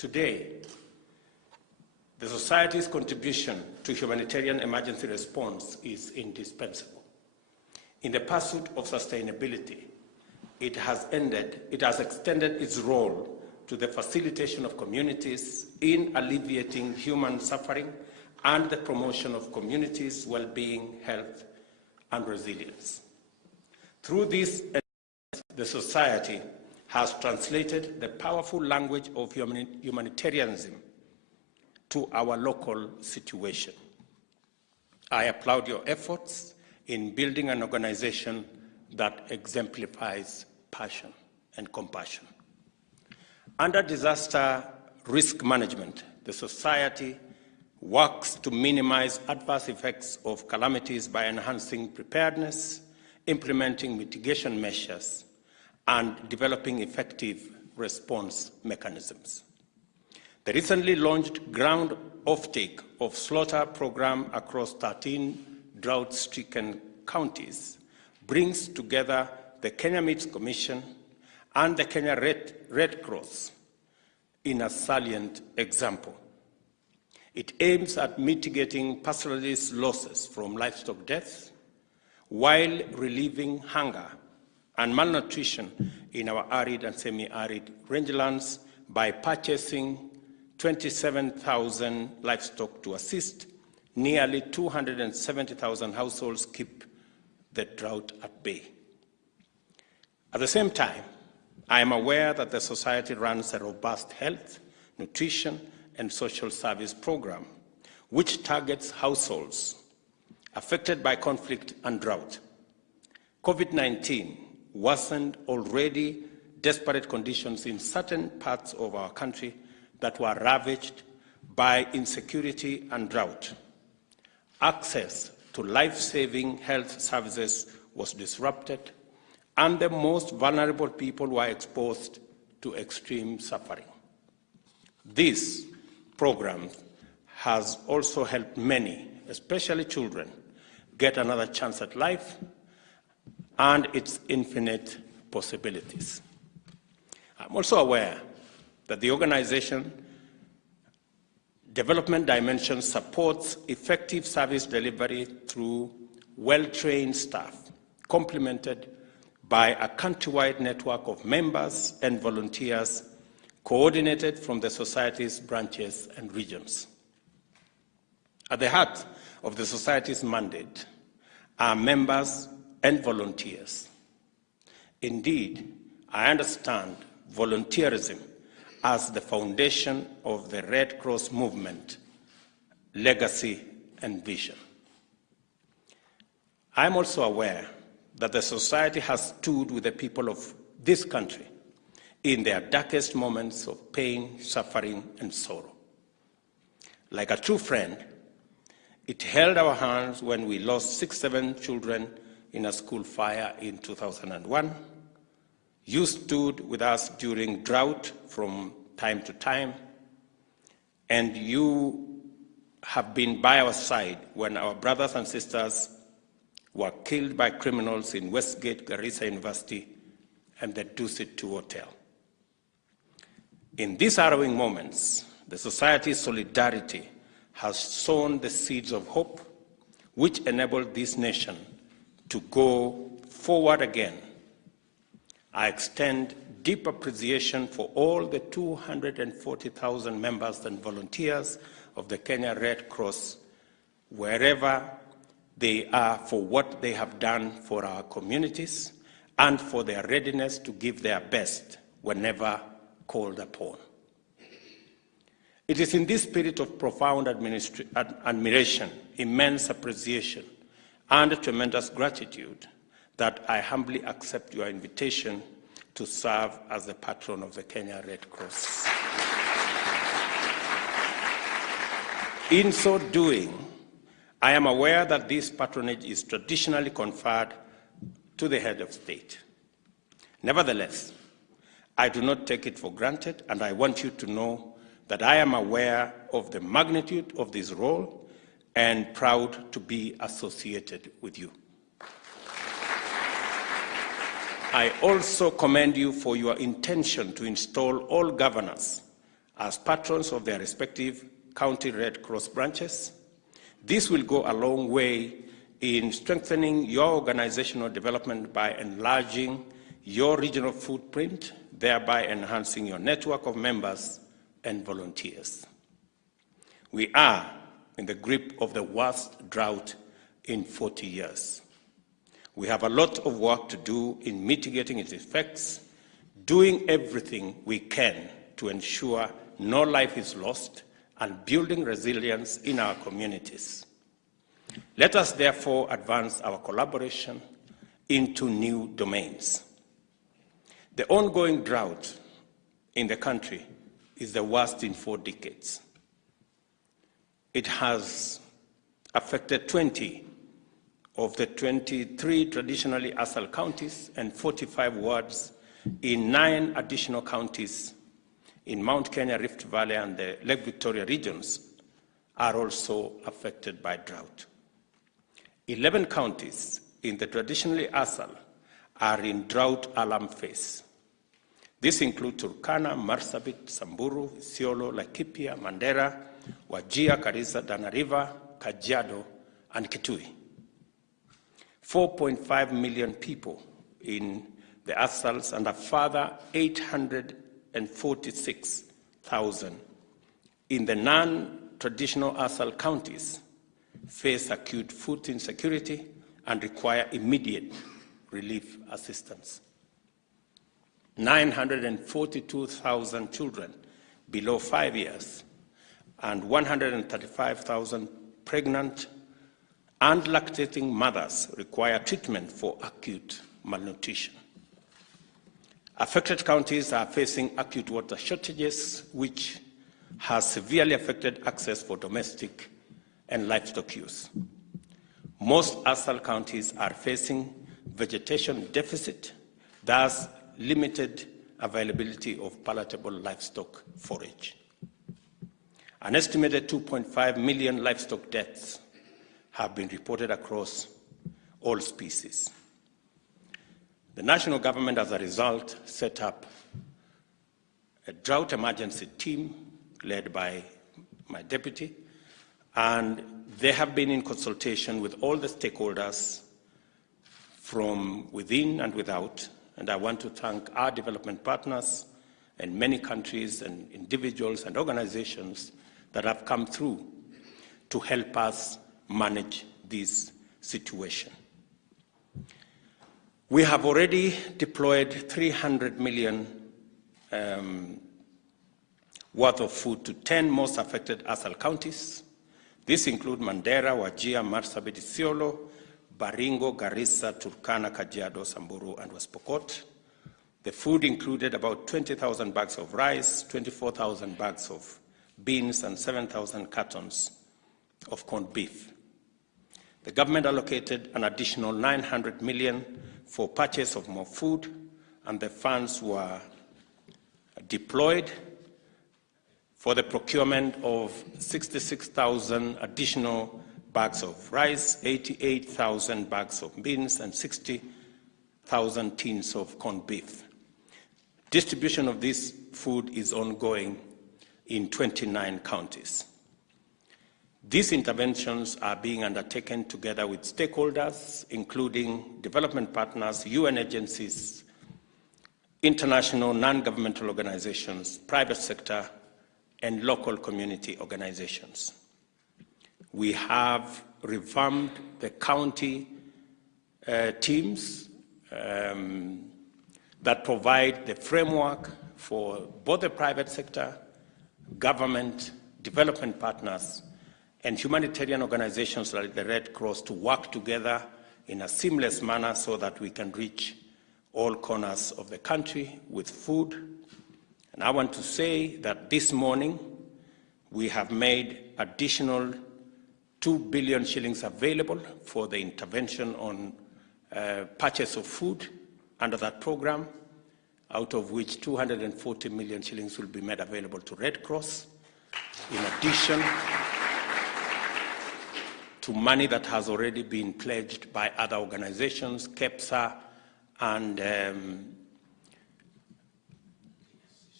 Today, the Society's contribution to humanitarian emergency response is indispensable. In the pursuit of sustainability, it has extended its role to the facilitation of communities in alleviating human suffering and the promotion of communities' well-being, health, and resilience. Through this, the Society has translated the powerful language of humanitarianism to our local situation. I applaud your efforts in building an organization that exemplifies passion and compassion. Under disaster risk management, the Society works to minimize adverse effects of calamities by enhancing preparedness, implementing mitigation measures, and developing effective response mechanisms. The recently launched ground offtake of slaughter program across 13 drought-stricken counties brings together the Kenya Meats Commission and the Kenya Red Cross in a salient example. It aims at mitigating pastoralist losses from livestock deaths while relieving hunger and malnutrition in our arid and semi-arid rangelands by purchasing 27,000 livestock to assist nearly 270,000 households keep the drought at bay. At the same time, I am aware that the Society runs a robust health, nutrition, and social service program, which targets households affected by conflict and drought. COVID-19 worsened already desperate conditions in certain parts of our country that were ravaged by insecurity and drought. Access to life-saving health services was disrupted, and the most vulnerable people were exposed to extreme suffering. This program has also helped many, especially children, get another chance at life and its infinite possibilities. I'm also aware that the organization development dimension supports effective service delivery through well-trained staff, complemented by a countrywide network of members and volunteers coordinated from the Society's branches and regions. At the heart of the Society's mandate are members and volunteers. Indeed, I understand volunteerism as the foundation of the Red Cross movement, legacy, and vision. I am also aware that the Society has stood with the people of this country in their darkest moments of pain, suffering, and sorrow. Like a true friend, it held our hands when we lost 7 children in a school fire in 2001. You stood with us during drought from time to time, and you have been by our side when our brothers and sisters were killed by criminals in Westgate, Garissa University, and the Dusit 2 Hotel. In these harrowing moments, the Society's solidarity has sown the seeds of hope, which enabled this nation to go forward again. I extend deep appreciation for all the 240,000 members and volunteers of the Kenya Red Cross, wherever they are, for what they have done for our communities and for their readiness to give their best whenever called upon. It is in this spirit of profound admiration, immense appreciation, and tremendous gratitude that I humbly accept your invitation to serve as the patron of the Kenya Red Cross. In so doing, I am aware that this patronage is traditionally conferred to the head of state. Nevertheless, I do not take it for granted, and I want you to know that I am aware of the magnitude of this role and proud to be associated with you. I also commend you for your intention to install all governors as patrons of their respective county Red Cross branches. This will go a long way in strengthening your organizational development by enlarging your regional footprint, thereby enhancing your network of members and volunteers. We are in the grip of the worst drought in 40 years. We have a lot of work to do in mitigating its effects, doing everything we can to ensure no life is lost and building resilience in our communities. Let us therefore advance our collaboration into new domains. The ongoing drought in the country is the worst in 4 decades. It has affected 20 of the 23 traditionally ASAL counties and 45 wards in 9 additional counties in Mount Kenya, Rift Valley, and the Lake Victoria regions are also affected by drought. 11 counties in the traditionally ASAL are in drought alarm phase. This includes Turkana, Marsabit, Samburu, Isiolo, Laikipia, Mandera, Wajir, Garissa, Tana River, Kajiado, and Kitui. 4.5 million people in the ASALs and a further 846,000 in the non-traditional ASAL counties face acute food insecurity and require immediate relief assistance. 942,000 children below 5 years and 135,000 pregnant and lactating mothers require treatment for acute malnutrition. Affected counties are facing acute water shortages, which has severely affected access for domestic and livestock use. Most ASAL counties are facing vegetation deficit, thus limited availability of palatable livestock forage. An estimated 2.5 million livestock deaths have been reported across all species. The national government, as a result, set up a drought emergency team led by my deputy, and they have been in consultation with all the stakeholders from within and without, and I want to thank our development partners and many countries and individuals and organizations that have come through to help us manage this situation. We have already deployed 300 million worth of food to 10 most affected ASAL counties. This includes Mandera, Wajir, Marsabit, Isiolo, Baringo, Garissa, Turkana, Kajiado, Samburu, and West Pokot. The food included about 20,000 bags of rice, 24,000 bags of beans, and 7,000 cartons of corned beef. The government allocated an additional 900 million for purchase of more food, and the funds were deployed for the procurement of 66,000 additional bags of rice, 88,000 bags of beans, and 60,000 tins of corned beef. Distribution of this food is ongoing in 29 counties. These interventions are being undertaken together with stakeholders, including development partners, UN agencies, international non-governmental organizations, private sector, and local community organizations. We have revamped the county teams that provide the framework for both the private sector, government, development partners, and humanitarian organizations like the Red Cross to work together in a seamless manner so that we can reach all corners of the country with food. And I want to say that this morning we have made additional 2 billion shillings available for the intervention on purchase of food under that program, out of which 240 million shillings will be made available to Red Cross, in addition to money that has already been pledged by other organizations, KEPSA and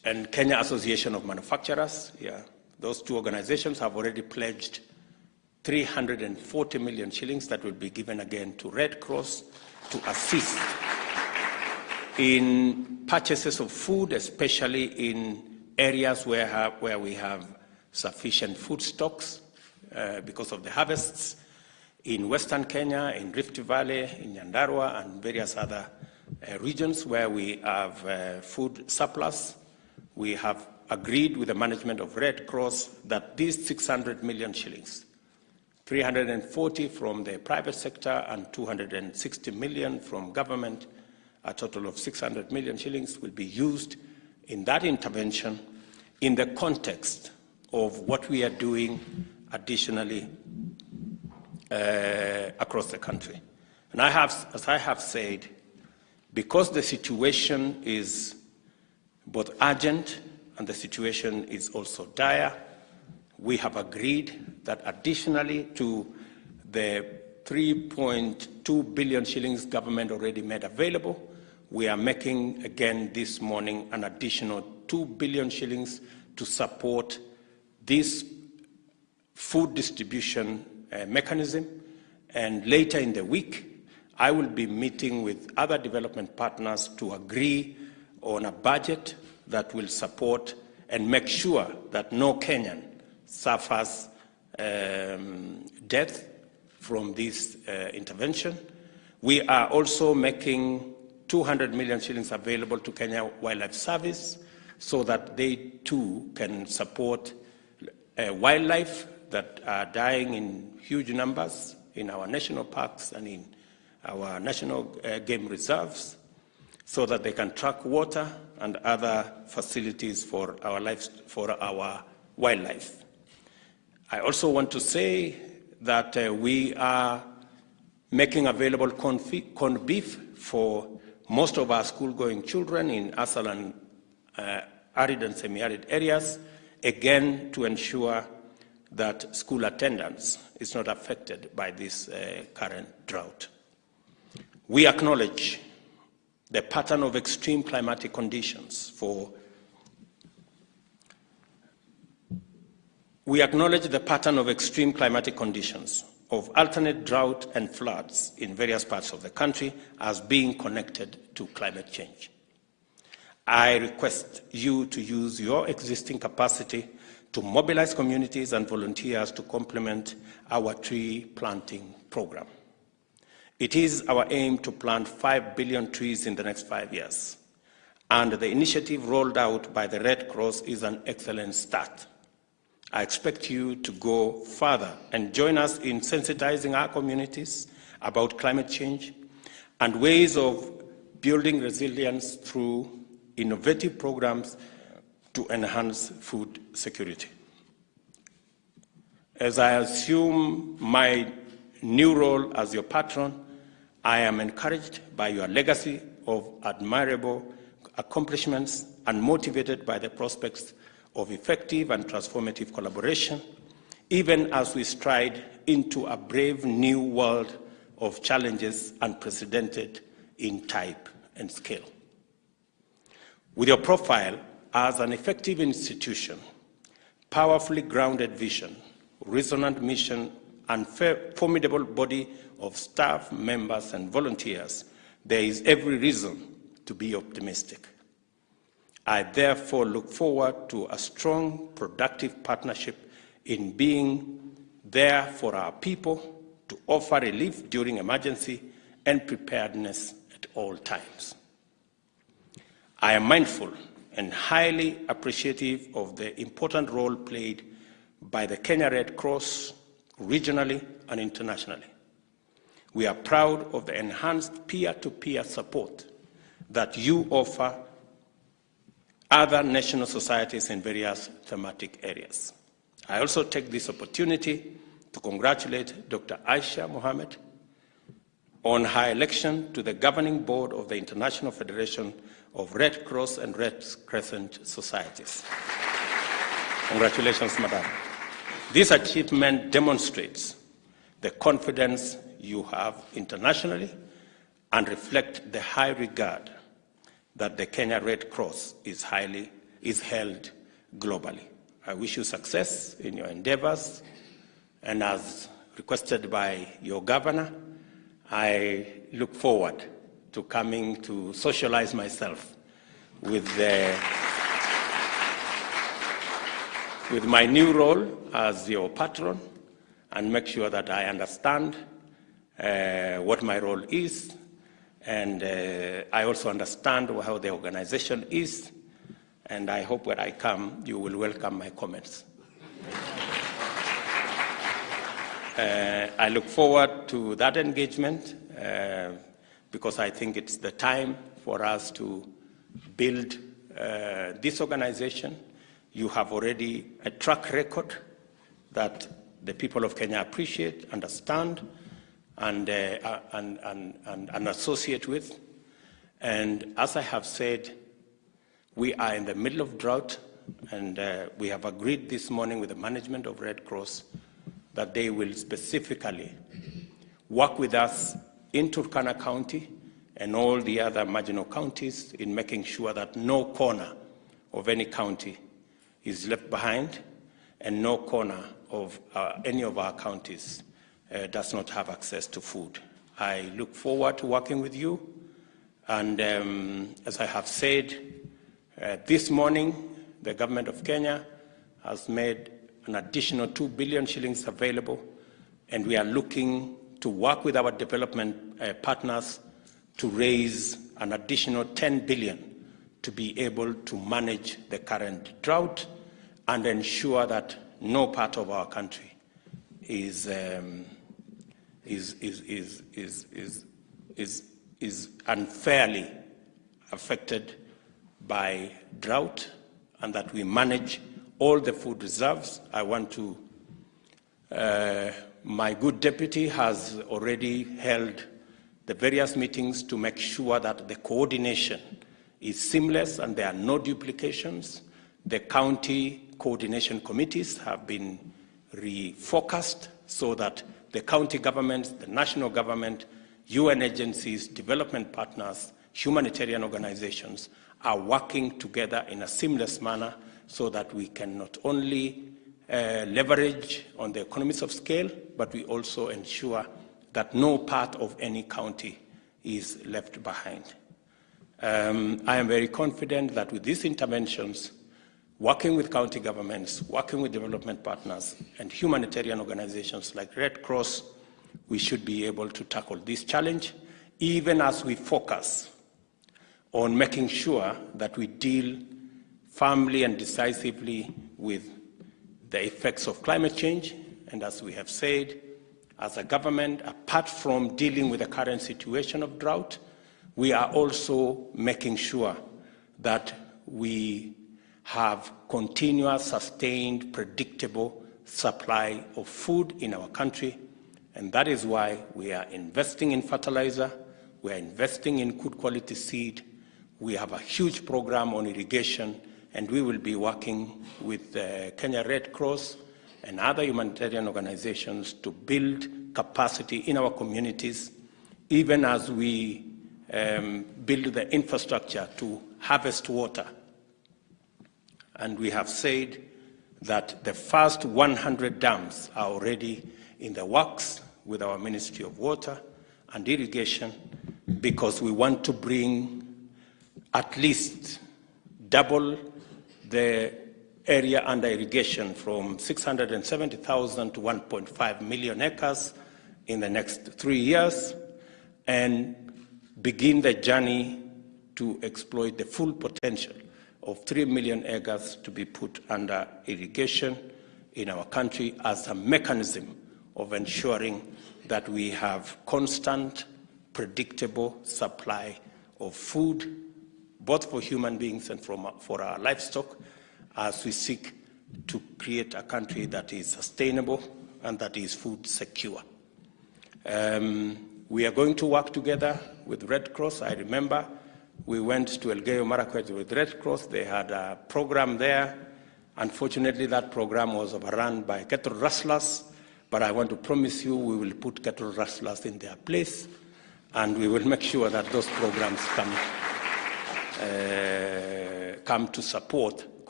and Kenya Association of Manufacturers. Yeah, those two organizations have already pledged 340 million shillings that will be given again to Red Cross to assist in purchases of food, especially in areas where we have sufficient food stocks because of the harvests, in Western Kenya, in Rift Valley, in Nyandarua, and various other regions where we have food surplus. We have agreed with the management of Red Cross that these 600 million shillings, 340 from the private sector and 260 million from government, a total of 600 million shillings will be used in that intervention in the context of what we are doing additionally across the country. And as I have said, because the situation is both urgent and the situation is also dire, we have agreed that additionally to the 3.2 billion shillings government already made available, we are making again this morning an additional 2 billion shillings to support this food distribution mechanism. And later in the week, I will be meeting with other development partners to agree on a budget that will support and make sure that no Kenyan suffers death from this intervention. We are also making 200 million shillings available to Kenya Wildlife Service so that they too can support wildlife that are dying in huge numbers in our national parks and in our national game reserves, so that they can track water and other facilities for our wildlife. I also want to say that we are making available corned beef for most of our school-going children in ASAL and arid and semi-arid areas, again to ensure that school attendance is not affected by this current drought. We acknowledge the pattern of extreme climatic conditions of alternate drought and floods in various parts of the country as being connected to climate change. I request you to use your existing capacity to mobilize communities and volunteers to complement our tree planting program. It is our aim to plant 5 billion trees in the next 5 years, and the initiative rolled out by the Red Cross is an excellent start. I expect you to go further and join us in sensitizing our communities about climate change and ways of building resilience through innovative programs to enhance food security. As I assume my new role as your patron, I am encouraged by your legacy of admirable accomplishments and motivated by the prospects of effective and transformative collaboration, even as we stride into a brave new world of challenges unprecedented in type and scale. With your profile as an effective institution, powerfully grounded vision, resonant mission, and formidable body of staff, members, and volunteers, there is every reason to be optimistic. I therefore look forward to a strong, productive partnership in being there for our people to offer relief during emergency and preparedness at all times. I am mindful and highly appreciative of the important role played by the Kenya Red Cross regionally and internationally. We are proud of the enhanced peer-to-peer support that you offer other national societies in various thematic areas. I also take this opportunity to congratulate Dr. Aisha Mohammed on her election to the governing board of the International Federation of Red Cross and Red Crescent Societies. Congratulations, Madam. This achievement demonstrates the confidence you have internationally and reflect the high regard that the Kenya Red Cross is highly is held globally. I wish you success in your endeavors, and as requested by your governor, I look forward to coming to socialize myself with my new role as your patron and make sure that I understand what my role is, and I also understand how the organization is, and I hope when I come, you will welcome my comments. I look forward to that engagement because I think it's the time for us to build this organization. You have already a track record that the people of Kenya appreciate, understand, and associate with. And as I have said, we are in the middle of drought, and we have agreed this morning with the management of Red Cross that they will specifically work with us in Turkana County and all the other marginal counties in making sure that no corner of any county is left behind, and no corner of any of our counties does not have access to food. I look forward to working with you, and as I have said, this morning the government of Kenya has made an additional 2 billion shillings available, and we are looking to work with our development partners to raise an additional 10 billion to be able to manage the current drought and ensure that no part of our country is unfairly affected by drought, and that we manage all the food reserves. I want to, my good deputy has already held the various meetings to make sure that the coordination is seamless and there are no duplications. The county coordination committees have been refocused so that the county governments, the national government, UN agencies, development partners, humanitarian organizations are working together in a seamless manner so that we can not only leverage on the economies of scale, but we also ensure that no part of any county is left behind. I am very confident that with these interventions, working with county governments, working with development partners, and humanitarian organizations like Red Cross, we should be able to tackle this challenge, even as we focus on making sure that we deal firmly and decisively with the effects of climate change. And as we have said, as a government, apart from dealing with the current situation of drought, we are also making sure that we have continuous, sustained, predictable supply of food in our country. And that is why we are investing in fertilizer, we are investing in good quality seed, we have a huge program on irrigation, and we will be working with Kenya Red Cross and other humanitarian organizations to build capacity in our communities, even as we build the infrastructure to harvest water. And we have said that the first 100 dams are already in the works with our Ministry of Water and Irrigation, because we want to bring at least double the area under irrigation from 670,000 to 1.5 million acres in the next 3 years, and begin the journey to exploit the full potential of 3 million acres to be put under irrigation in our country as a mechanism of ensuring that we have constant, predictable supply of food, both for human beings and for our livestock, as we seek to create a country that is sustainable and that is food secure. We are going to work together with Red Cross. I remember we went to Elgeyo Marakwet with Red Cross. They had a program there. Unfortunately, that program was overrun by cattle rustlers, but I want to promise you we will put cattle rustlers in their place, and we will make sure that those programs come to support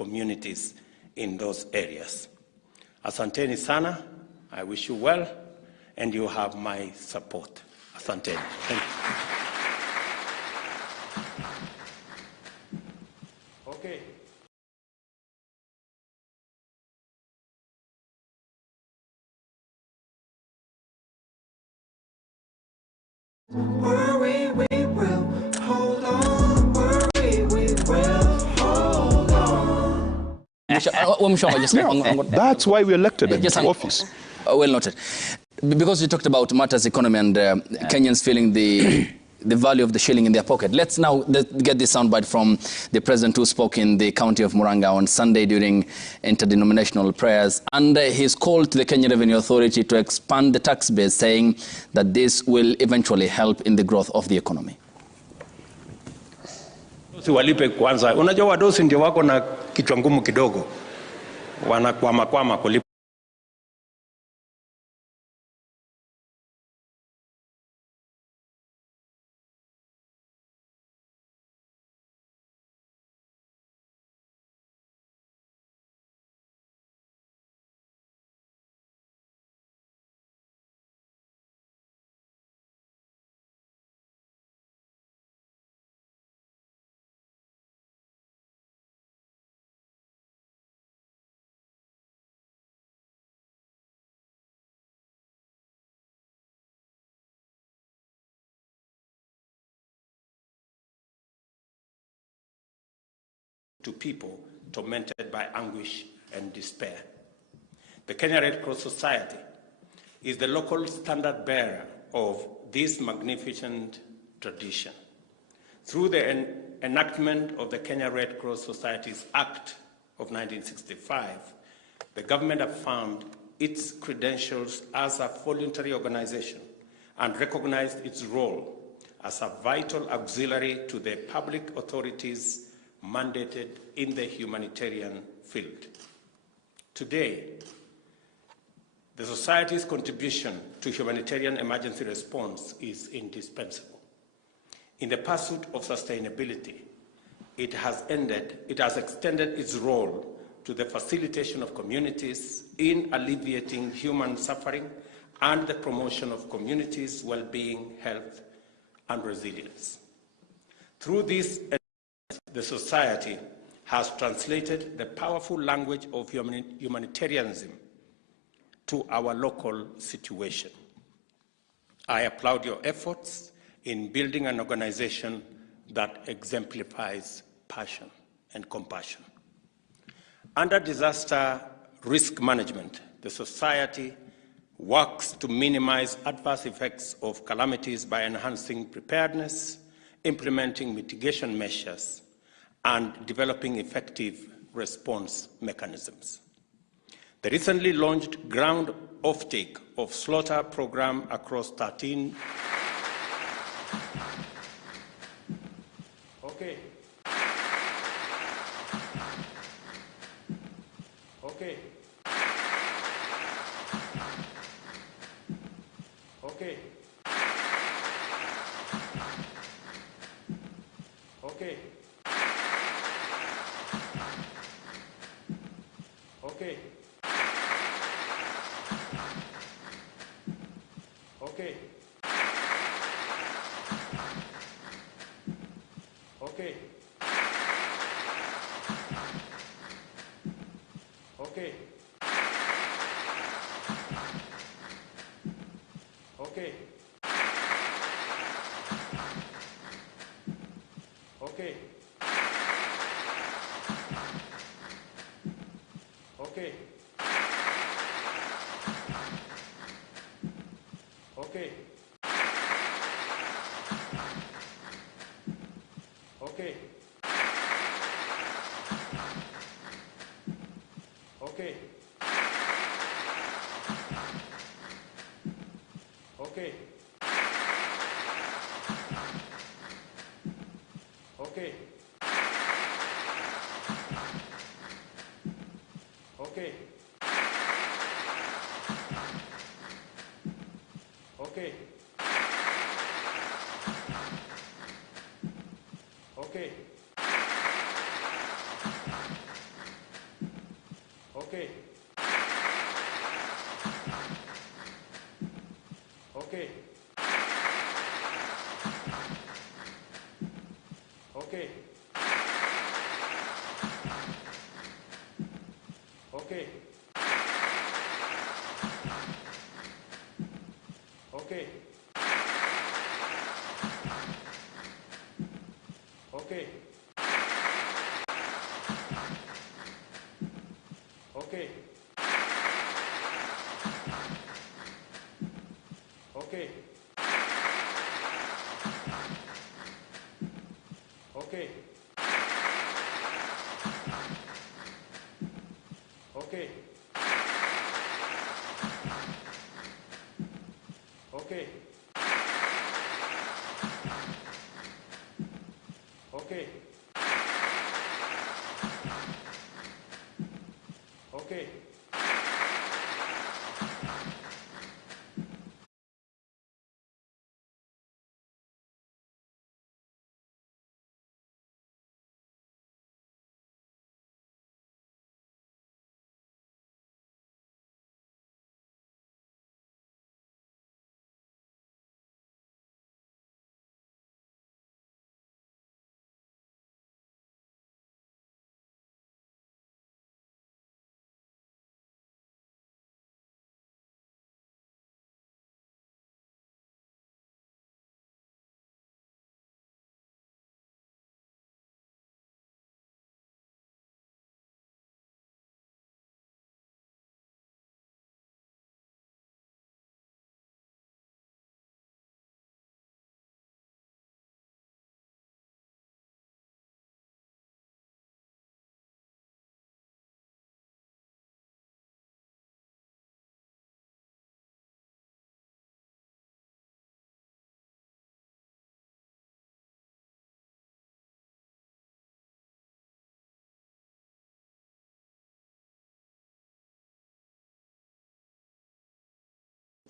communities in those areas. Asanteni sana. I wish you well, and you have my support. Asanteni. Thank you. Okay. Worry, we will hold on. Worry, we will hold on. That's why we elected him to office. Well noted. Because you talked about matters economy and Kenyans feeling the value of the shilling in their pocket. Let's now get this soundbite from the president who spoke in the county of Muranga on Sunday during interdenominational prayers. And he's called to the Kenya Revenue Authority to expand the tax base, saying that this will eventually help in the growth of the economy. Walipe kwanza. Unajua wadosi ndio wako na kichwa ngumu kidogo. Wanakwama kulipa. To people tormented by anguish and despair. The Kenya Red Cross Society is the local standard bearer of this magnificent tradition. Through the enactment of the Kenya Red Cross Societies Act of 1965, the government affirmed its credentials as a voluntary organization and recognized its role as a vital auxiliary to the public authorities mandated in the humanitarian field. Today, the Society's contribution to humanitarian emergency response is indispensable. In the pursuit of sustainability, it has extended its role to the facilitation of communities in alleviating human suffering and the promotion of communities' well-being, health, and resilience. Through this, the Society has translated the powerful language of humanitarianism to our local situation. I applaud your efforts in building an organization that exemplifies passion and compassion. Under disaster risk management, the Society works to minimize adverse effects of calamities by enhancing preparedness, implementing mitigation measures, and developing effective response mechanisms. The recently launched ground offtake of slaughter program across 13. Okay. Okay. Okay. Okay. Okay. Okay.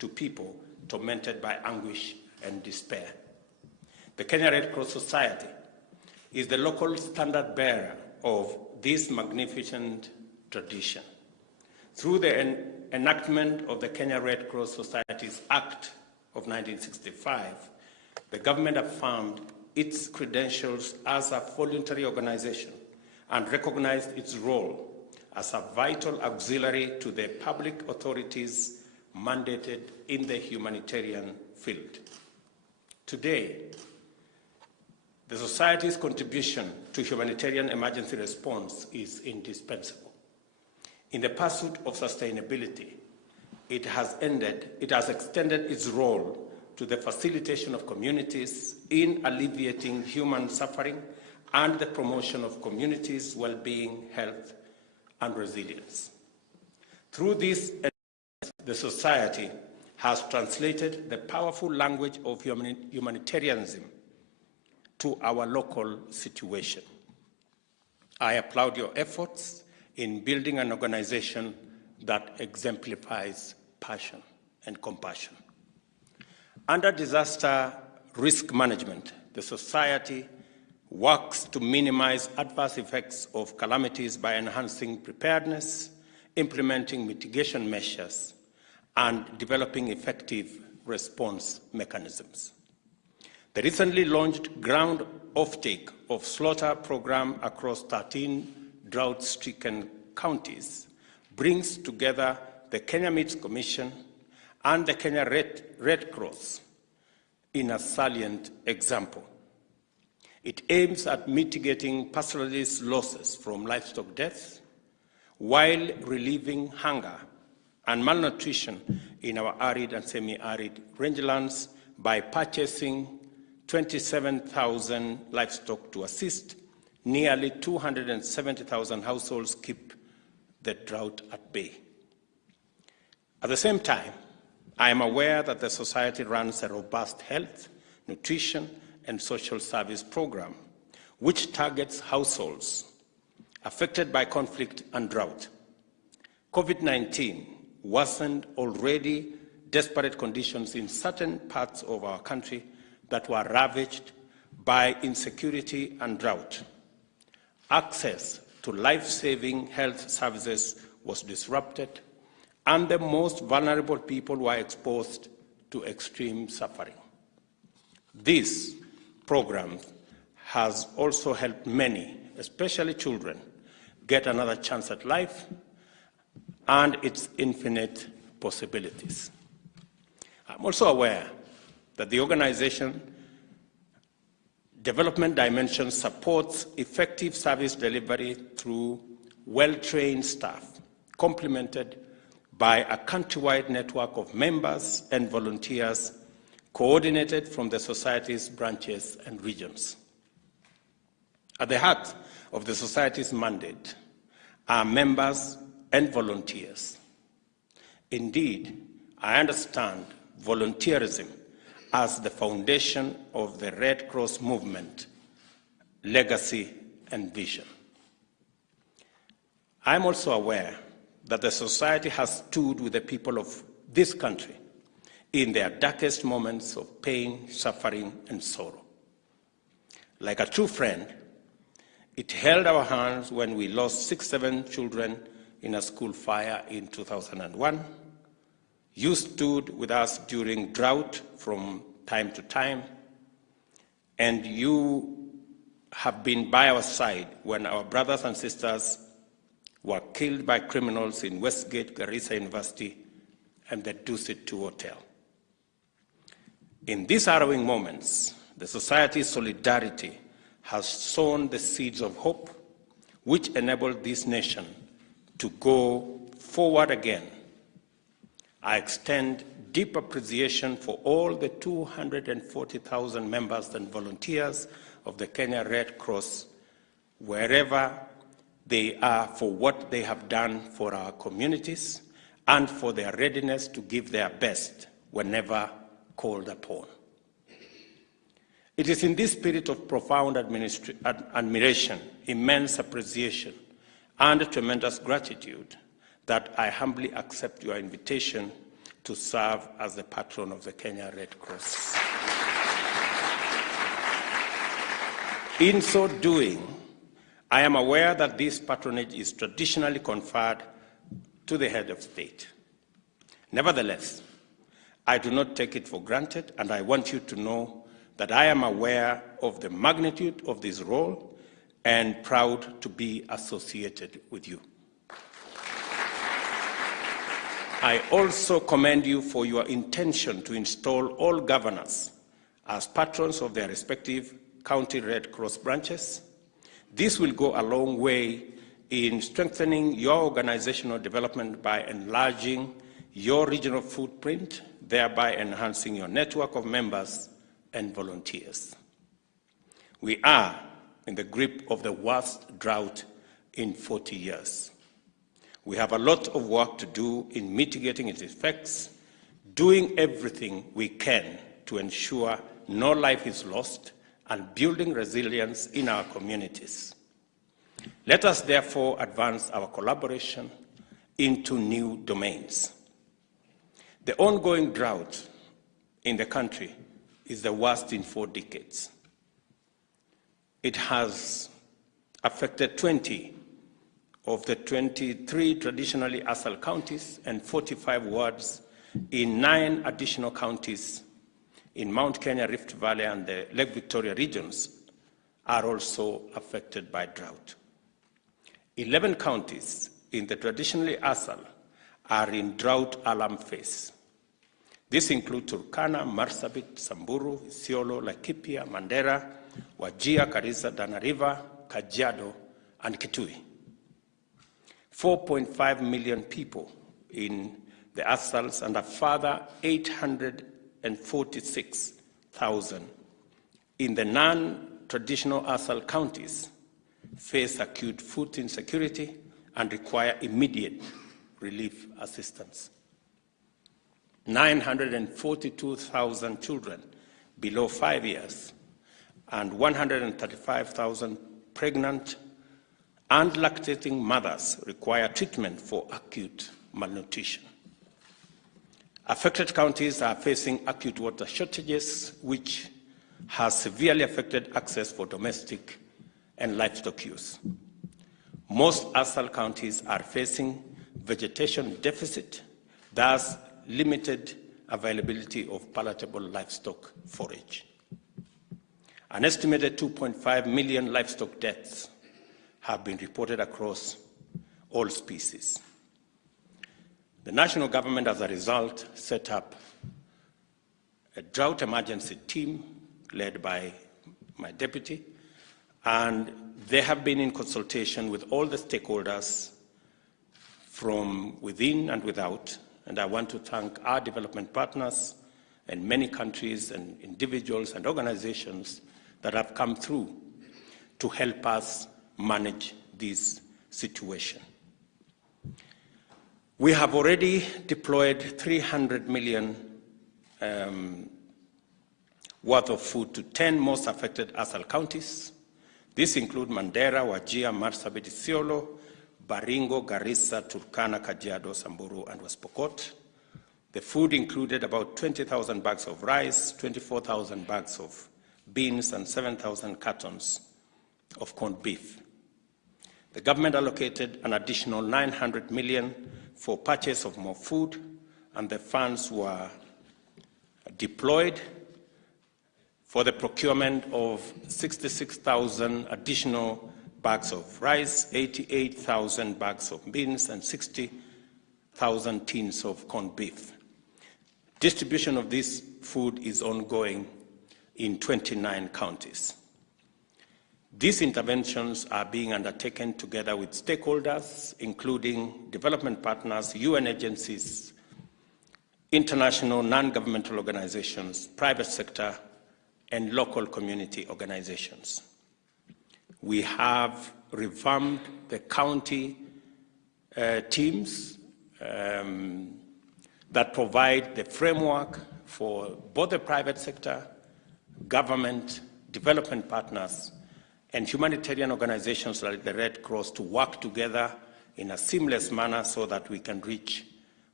to people tormented by anguish and despair. The Kenya Red Cross Society is the local standard bearer of this magnificent tradition. Through the enactment of the Kenya Red Cross Societies Act of 1965, the government affirmed its credentials as a voluntary organization and recognized its role as a vital auxiliary to the public authorities mandated in the humanitarian field. Today, the Society's contribution to humanitarian emergency response is indispensable. In the pursuit of sustainability, it has extended its role to the facilitation of communities in alleviating human suffering and the promotion of communities' well-being, health, and resilience. Through this, the Society has translated the powerful language of humanitarianism to our local situation. I applaud your efforts in building an organization that exemplifies passion and compassion. Under disaster risk management, the Society works to minimize adverse effects of calamities by enhancing preparedness, implementing mitigation measures, and developing effective response mechanisms. The recently launched ground offtake of slaughter program across 13 drought-stricken counties brings together the Kenya Meats Commission and the Kenya Red Cross in a salient example. It aims at mitigating pastoralist losses from livestock deaths while relieving hunger and malnutrition in our arid and semi-arid rangelands by purchasing 27,000 livestock to assist nearly 270,000 households keep the drought at bay. At the same time, I am aware that the Society runs a robust health, nutrition, and social service program, which targets households affected by conflict and drought. COVID-19 worsened already desperate conditions in certain parts of our country that were ravaged by insecurity and drought. Access to life-saving health services was disrupted, and the most vulnerable people were exposed to extreme suffering. This program has also helped many, especially children, get another chance at life and its infinite possibilities. I'm also aware that the organization development dimension supports effective service delivery through well-trained staff, complemented by a countrywide network of members and volunteers coordinated from the Society's branches and regions. At the heart of the Society's mandate are members and volunteers. Indeed, I understand volunteerism as the foundation of the Red Cross movement, legacy, and vision. I am also aware that the Society has stood with the people of this country in their darkest moments of pain, suffering, and sorrow. Like a true friend, it held our hands when we lost 7 children in a school fire in 2001. You stood with us during drought from time to time, and you have been by our side when our brothers and sisters were killed by criminals in Westgate, Garissa University, and the Dusit 2 Hotel. In these harrowing moments, the Society's solidarity has sown the seeds of hope, which enabled this nation to go forward again. I extend deep appreciation for all the 240,000 members and volunteers of the Kenya Red Cross, wherever they are, for what they have done for our communities and for their readiness to give their best whenever called upon. It is in this spirit of profound admiration, immense appreciation, and tremendous gratitude that I humbly accept your invitation to serve as the patron of the Kenya Red Cross. In so doing, I am aware that this patronage is traditionally conferred to the head of state. Nevertheless, I do not take it for granted, and I want you to know that I am aware of the magnitude of this role and proud to be associated with you. I also commend you for your intention to install all governors as patrons of their respective county Red Cross branches. This will go a long way in strengthening your organizational development by enlarging your regional footprint, thereby enhancing your network of members and volunteers. We are in the grip of the worst drought in 40 years. We have a lot of work to do in mitigating its effects, doing everything we can to ensure no life is lost and building resilience in our communities. Let us therefore advance our collaboration into new domains. The ongoing drought in the country is the worst in 4 decades. It has affected 20 of the 23 traditionally ASAL counties and 45 wards in 9 additional counties in Mount Kenya, Rift Valley, and the Lake Victoria regions are also affected by drought. 11 counties in the traditionally ASAL are in drought alarm phase. This includes Turkana, Marsabit, Samburu, Isiolo, Laikipia, Mandera, Wajir, Garissa, Tana River, Kajiado, and Kitui. 4.5 million people in the ASALs and a further 846,000 in the non-traditional ASAL counties face acute food insecurity and require immediate relief assistance. 942,000 children below 5 years and 135,000 pregnant and lactating mothers require treatment for acute malnutrition. Affected counties are facing acute water shortages, which has severely affected access for domestic and livestock use. Most ASAL counties are facing vegetation deficit, thus limited availability of palatable livestock forage. An estimated 2.5 million livestock deaths have been reported across all species. The national government, as a result, set up a drought emergency team led by my deputy, and they have been in consultation with all the stakeholders from within and without, and I want to thank our development partners and many countries and individuals and organizations that have come through to help us manage this situation. We have already deployed 300 million worth of food to 10 most affected ASAL counties. This includes Mandera, Wajir, Marsabit, Isiolo, Baringo, Garissa, Turkana, Kajiado, Samburu, and West Pokot. The food included about 20,000 bags of rice, 24,000 bags of beans, and 7,000 cartons of corned beef. The government allocated an additional 900 million for purchase of more food, and the funds were deployed for the procurement of 66,000 additional bags of rice, 88,000 bags of beans, and 60,000 tins of corned beef. Distribution of this food is ongoing in 29 counties. These interventions are being undertaken together with stakeholders, including development partners, UN agencies, international non-governmental organizations, private sector, and local community organizations. We have revamped the county teams that provide the framework for both the private sector, government, development partners, and humanitarian organizations like the Red Cross to work together in a seamless manner so that we can reach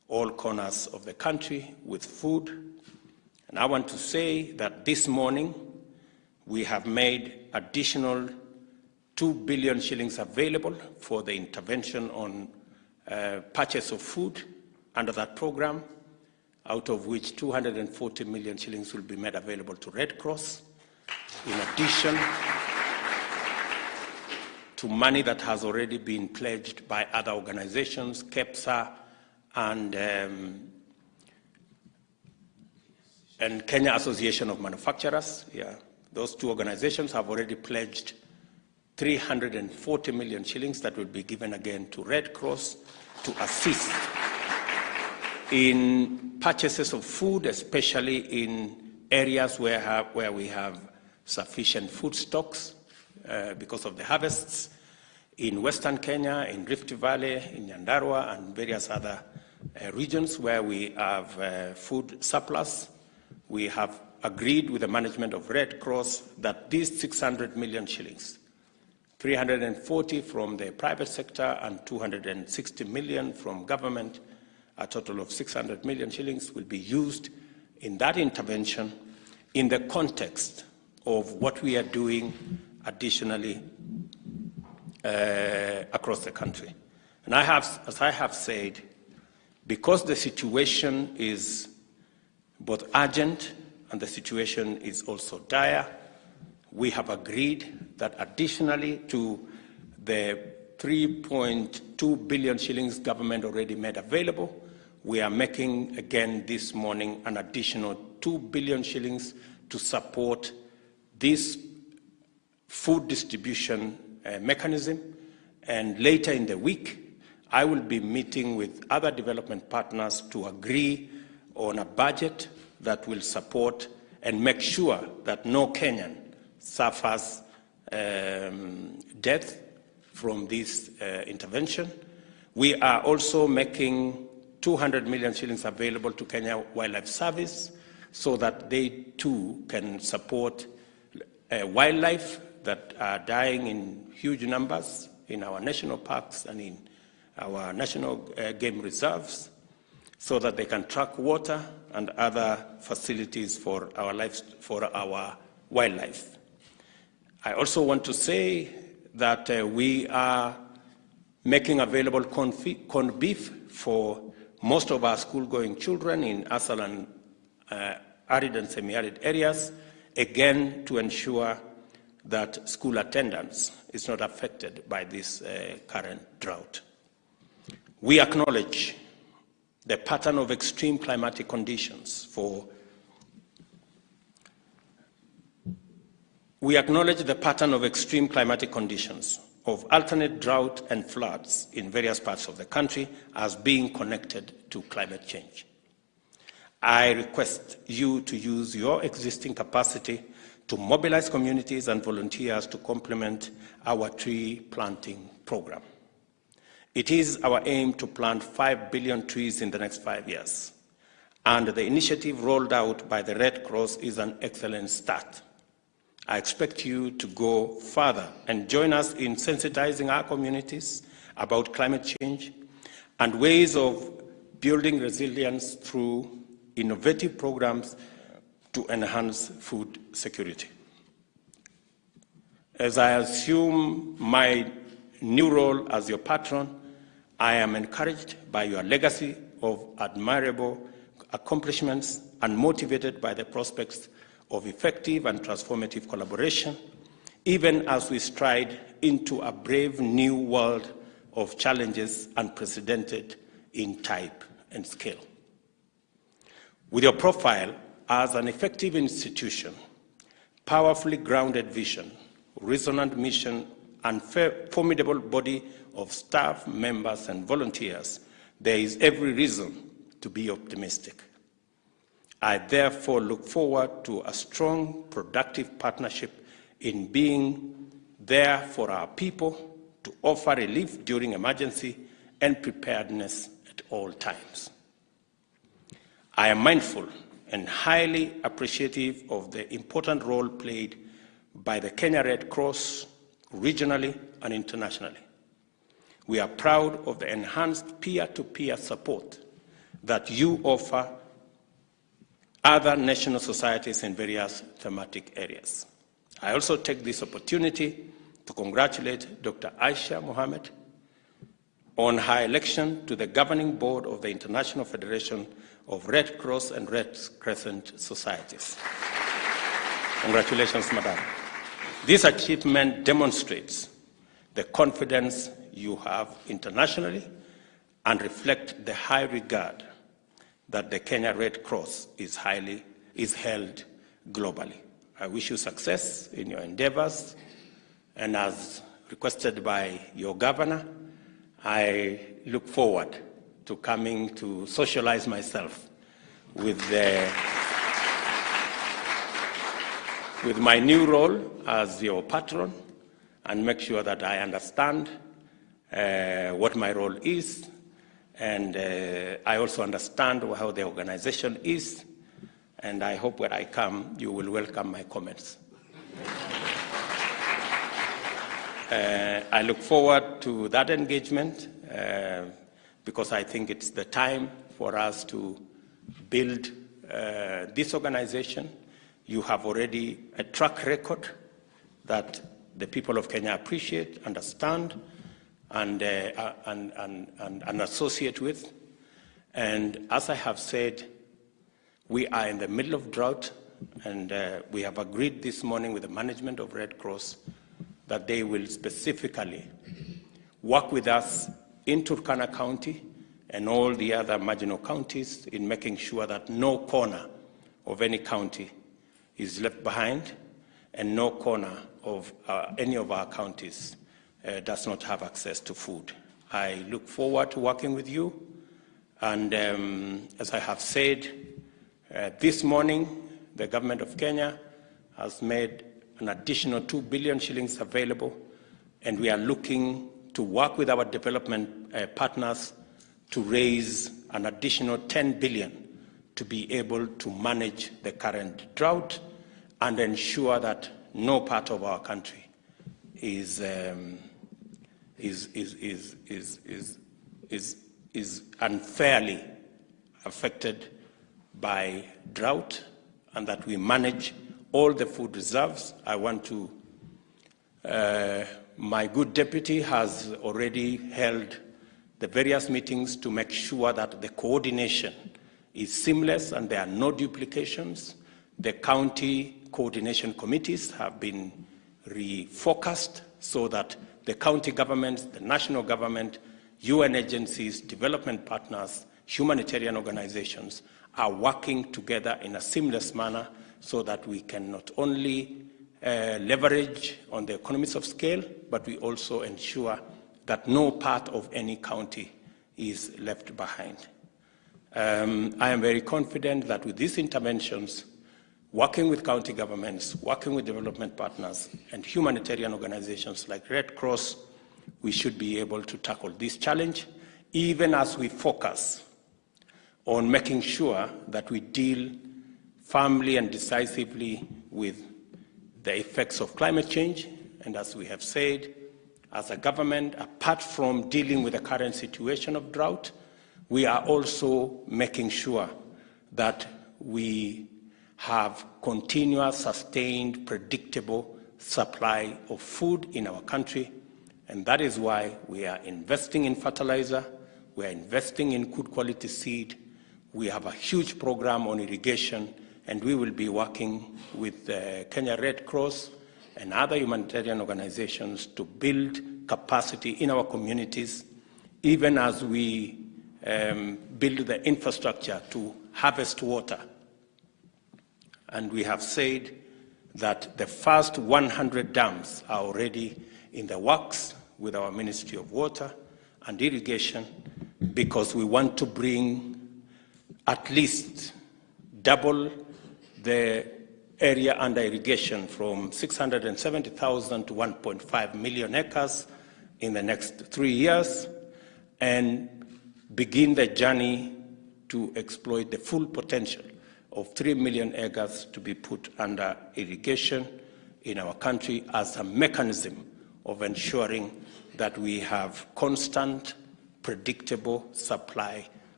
all corners of the country with food. And I want to say that this morning we have made additional 2 billion shillings available for the intervention on purchase of food under that program, out of which 240 million shillings will be made available to Red Cross, in addition to money that has already been pledged by other organizations, KEPSA and Kenya Association of Manufacturers. Yeah, those two organizations have already pledged 340 million shillings that will be given again to Red Cross to assist in purchases of food, especially in areas where we have sufficient food stocks because of the harvests, in Western Kenya, in Rift Valley, in Nyandarua, and various other regions where we have food surplus. We have agreed with the management of Red Cross that these 600 million shillings, 340 from the private sector and 260 million from government, a total of 600 million shillings will be used in that intervention in the context of what we are doing additionally across the country. And as I have said, because the situation is both urgent and the situation is also dire, we have agreed that additionally to the 3.2 billion shillings government already made available, we are making again this morning an additional 2 billion shillings to support this food distribution mechanism. And later in the week, I will be meeting with other development partners to agree on a budget that will support and make sure that no Kenyan suffers death from this intervention. We are also making 200 million shillings available to Kenya Wildlife Service so that they too can support wildlife that are dying in huge numbers in our national parks and in our national game reserves, so that they can track water and other facilities for our wildlife. I also want to say that we are making available corned beef for most of our school-going children in ASAL and arid and semi-arid areas, again to ensure that school attendance is not affected by this current drought. We acknowledge the pattern of extreme climatic conditions of alternate drought and floods in various parts of the country as being connected to climate change. I request you to use your existing capacity to mobilize communities and volunteers to complement our tree planting program. It is our aim to plant 5 billion trees in the next 5 years, and the initiative rolled out by the Red Cross is an excellent start. I expect you to go further and join us in sensitizing our communities about climate change and ways of building resilience through innovative programs to enhance food security. As I assume my new role as your patron, I am encouraged by your legacy of admirable accomplishments and motivated by the prospects of effective and transformative collaboration, even as we stride into a brave new world of challenges unprecedented in type and scale. With your profile as an effective institution, powerfully grounded vision, resonant mission, and formidable body of staff, members, and volunteers, there is every reason to be optimistic. I therefore look forward to a strong, productive partnership in being there for our people to offer relief during emergency and preparedness at all times. I am mindful and highly appreciative of the important role played by the Kenya Red Cross regionally and internationally. We are proud of the enhanced peer-to-peer support that you offer other national societies in various thematic areas. I also take this opportunity to congratulate Dr. Aisha Mohammed on her election to the governing board of the International Federation of Red Cross and Red Crescent Societies. Congratulations, Madam. This achievement demonstrates the confidence you have internationally and reflect the high regard that the Kenya Red Cross is held globally. I wish you success in your endeavors, and as requested by your governor, I look forward to coming to socialize myself with my new role as your patron and make sure that I understand what my role is, and I also understand how the organization is, and I hope when I come, you will welcome my comments. I look forward to that engagement because I think it's the time for us to build this organization. You have already a track record that the people of Kenya appreciate, understand, and associate with. And as I have said, we are in the middle of drought, and we have agreed this morning with the management of Red Cross that they will specifically work with us in Turkana County and all the other marginal counties in making sure that no corner of any county is left behind and no corner of any of our counties does not have access to food. I look forward to working with you, and as I have said, this morning the government of Kenya has made an additional 2 billion shillings available, and we are looking to work with our development partners to raise an additional 10 billion to be able to manage the current drought and ensure that no part of our country is unfairly affected by drought, and that we manage all the food reserves. I want to, my good deputy has already held the various meetings to make sure that the coordination is seamless and there are no duplications. The county coordination committees have been refocused so that the county governments, the national government, UN agencies, development partners, humanitarian organizations are working together in a seamless manner so that we can not only leverage on the economies of scale, but we also ensure that no part of any county is left behind. I am very confident that with these interventions, working with county governments, working with development partners, and humanitarian organizations like Red Cross, we should be able to tackle this challenge, even as we focus on making sure that we deal firmly and decisively with the effects of climate change. And as we have said, as a government, apart from dealing with the current situation of drought, we are also making sure that we have continuous, sustained, predictable supply of food in our country. And that is why we are investing in fertilizer, we are investing in good quality seed, we have a huge program on irrigation, and we will be working with the Kenya Red Cross and other humanitarian organizations to build capacity in our communities, even as we build the infrastructure to harvest water. And we have said that the first 100 dams are already in the works with our Ministry of Water and Irrigation, because we want to bring at least double the area under irrigation from 670,000 to 1.5 million acres in the next 3 years, and begin the journey to exploit the full potential of 3 million acres to be put under irrigation in our country as a mechanism of ensuring that we have constant, predictable supply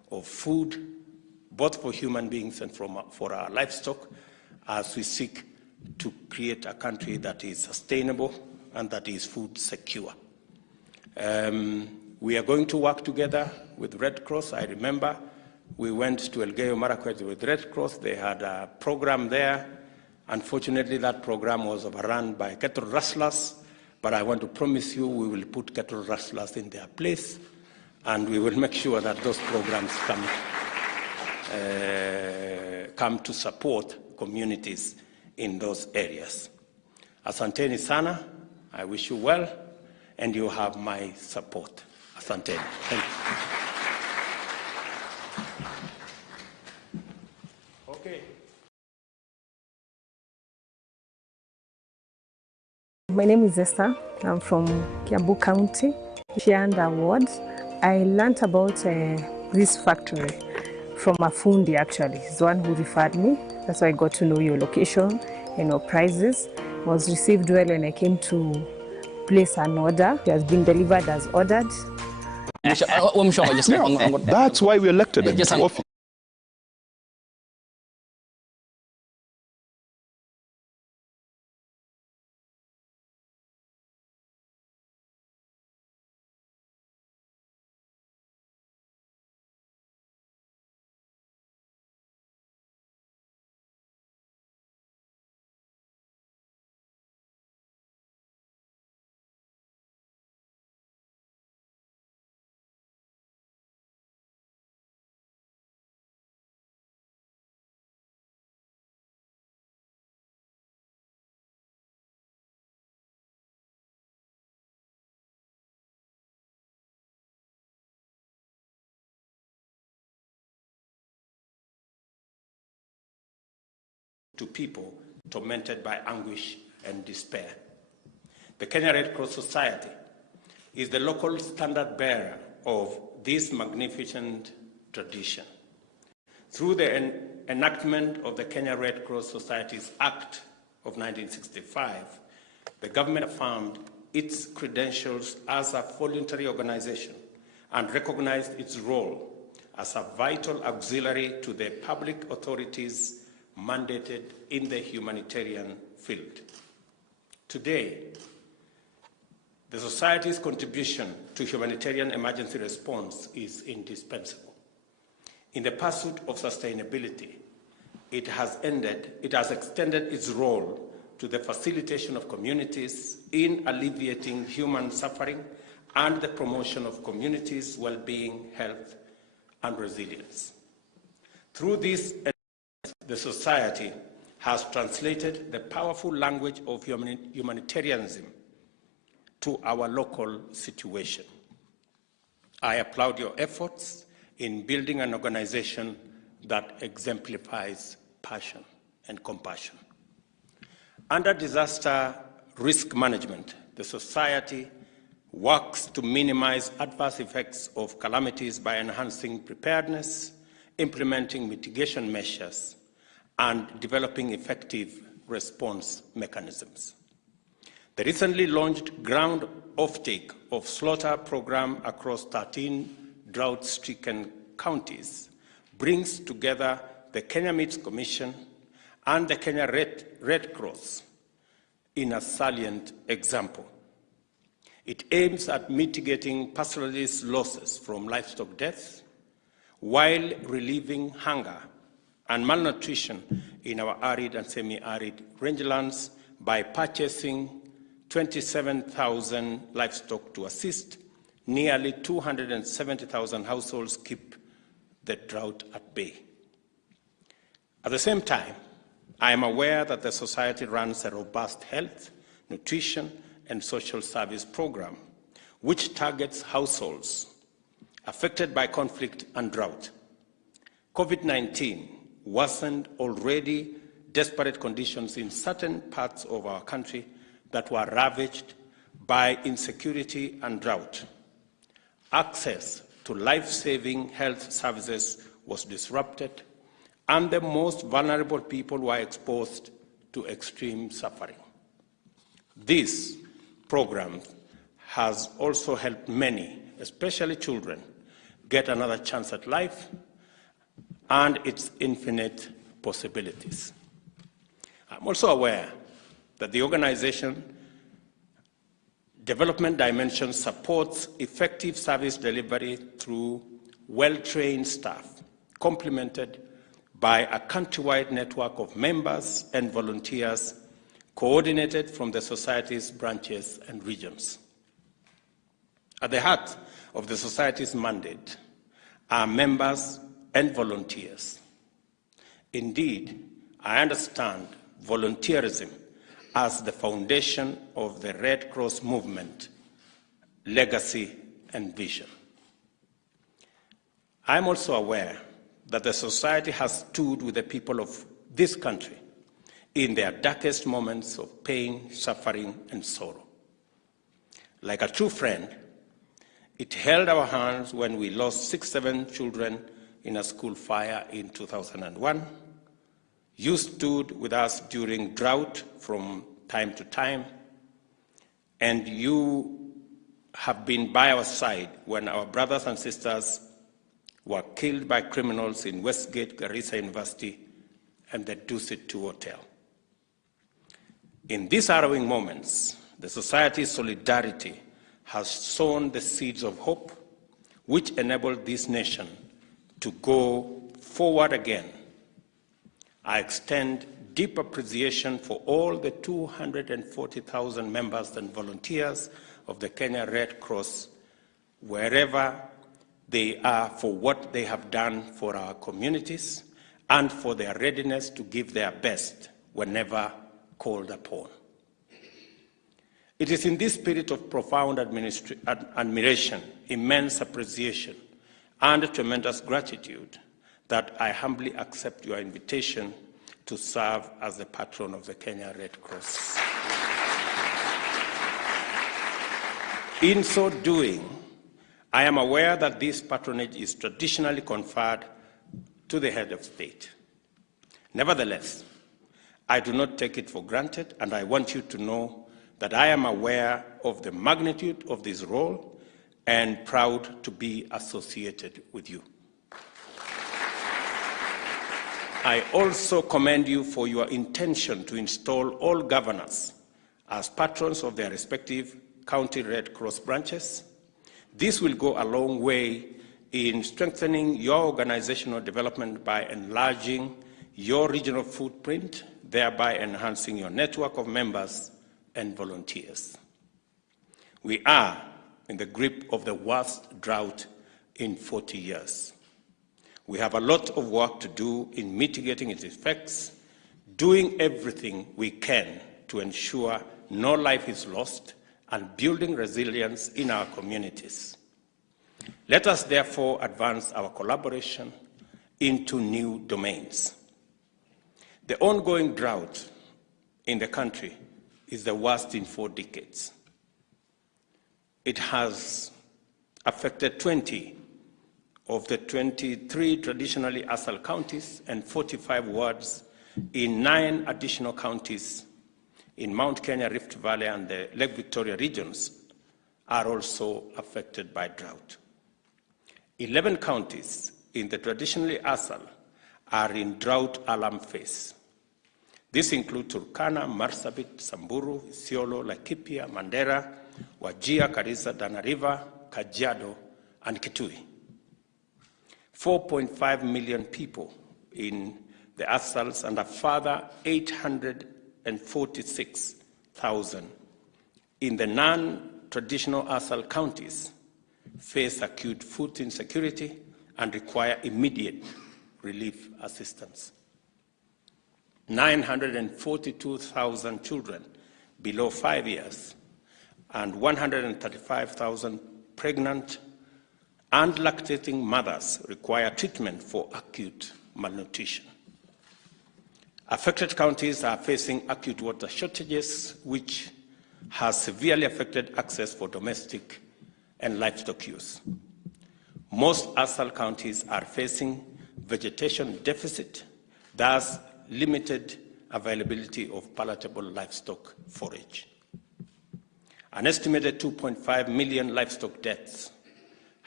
of food, both for human beings and for our livestock, as we seek to create a country that is sustainable and that is food secure. We are going to work together with Red Cross. I remember we went to Elgeyo Marakwet with Red Cross. They had a program there. Unfortunately, that program was overrun by cattle rustlers, but I want to promise you we will put cattle rustlers in their place, and we will make sure that those programs come to support communities in those areas. Asanteni sana, I wish you well, and you have my support. Asanteni. Thank you. Okay. My name is Esther. I'm from Kiambu County, Shianda Ward. I learned about this factory from a fundi, actually. He's the one who referred me. That's why I got to know your location and your prices. It was received well when I came to place an order. It has been delivered as ordered. That's why we elected him to office. To people tormented by anguish and despair. The Kenya Red Cross Society is the local standard bearer of this magnificent tradition. Through the enactment of the Kenya Red Cross Societies Act of 1965, the government affirmed its credentials as a voluntary organization and recognized its role as a vital auxiliary to the public authorities mandated in the humanitarian field. Today, the Society's contribution to humanitarian emergency response is indispensable. In the pursuit of sustainability, it has extended its role to the facilitation of communities in alleviating human suffering and the promotion of communities' well-being, health, and resilience. Through this, the Society has translated the powerful language of humanitarianism to our local situation. I applaud your efforts in building an organization that exemplifies passion and compassion. Under disaster risk management, the Society works to minimize adverse effects of calamities by enhancing preparedness, implementing mitigation measures, and developing effective response mechanisms. The recently launched ground offtake of slaughter program across 13 drought-stricken counties brings together the Kenya Meats Commission and the Kenya Red Cross in a salient example. It aims at mitigating pastoralist losses from livestock deaths while relieving hunger and malnutrition in our arid and semi-arid rangelands by purchasing 27,000 livestock to assist nearly 270,000 households keep the drought at bay. At the same time, I am aware that the Society runs a robust health, nutrition, and social service program, which targets households affected by conflict and drought. COVID-19 worsened already desperate conditions in certain parts of our country that were ravaged by insecurity and drought. Access to life-saving health services was disrupted, and the most vulnerable people were exposed to extreme suffering. This program has also helped many, especially children, get another chance at life and its infinite possibilities. I'm also aware that the organization Development Dimension supports effective service delivery through well-trained staff, complemented by a countrywide network of members and volunteers coordinated from the Society's branches and regions. At the heart of the Society's mandate are members and volunteers. Indeed, I understand volunteerism as the foundation of the Red Cross movement, legacy, and vision. I'm also aware that the Society has stood with the people of this country in their darkest moments of pain, suffering, and sorrow. Like a true friend, it held our hands when we lost 6-7 children in a school fire in 2001. You stood with us during drought from time to time, and you have been by our side when our brothers and sisters were killed by criminals in Westgate, Garissa University, and the Dusit 2 Hotel. In these harrowing moments, the Society's solidarity has sown the seeds of hope, which enabled this nation to go forward again. I extend deep appreciation for all the 240,000 members and volunteers of the Kenya Red Cross, wherever they are, for what they have done for our communities and for their readiness to give their best whenever called upon. It is in this spirit of profound admiration, immense appreciation, and tremendous gratitude that I humbly accept your invitation to serve as the patron of the Kenya Red Cross. In so doing, I am aware that this patronage is traditionally conferred to the head of state. Nevertheless, I do not take it for granted, and I want you to know that I am aware of the magnitude of this role and proud to be associated with you. I also commend you for your intention to install all governors as patrons of their respective county Red Cross branches. This will go a long way in strengthening your organizational development by enlarging your regional footprint, thereby enhancing your network of members and volunteers. We are in the grip of the worst drought in 40 years. We have a lot of work to do in mitigating its effects, doing everything we can to ensure no life is lost, and building resilience in our communities. Let us therefore advance our collaboration into new domains. The ongoing drought in the country is the worst in 4 decades. It has affected 20 of the 23 traditionally ASAL counties and 45 wards in 9 additional counties in Mount Kenya, Rift Valley, and the Lake Victoria regions are also affected by drought. 11 counties in the traditionally ASAL are in drought alarm phase. This includes Turkana, Marsabit, Samburu, Isiolo, Laikipia, Mandera, Wajir, Garissa, Tana River, Kajiado, and Kitui. 4.5 million people in the ASALs and a further 846,000 in the non-traditional ASAL counties face acute food insecurity and require immediate relief assistance. 942,000 children below 5 years and 135,000 pregnant and lactating mothers require treatment for acute malnutrition. Affected counties are facing acute water shortages, which has severely affected access for domestic and livestock use. Most ASAL counties are facing vegetation deficit, thus limited availability of palatable livestock forage. An estimated 2.5 million livestock deaths